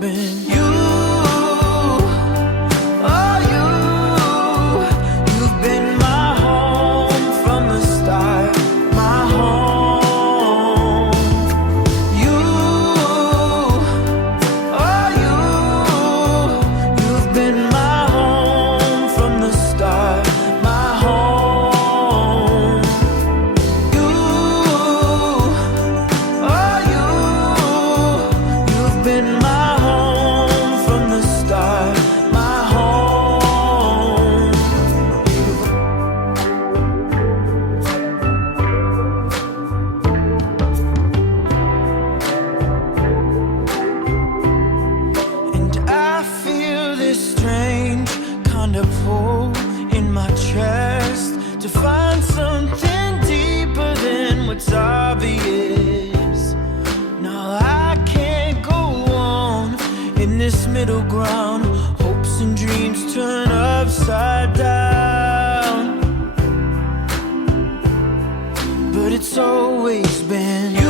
been you. Oh, you've been my home from the start, my home. You've been my home from the start, my home. You've been my home from the start, my home. And I feel this strange kind of pull in my chest to find something deeper than what's obvious. No, I can't go on in this middle ground. Hopes and dreams turn upside down, but it's always been you.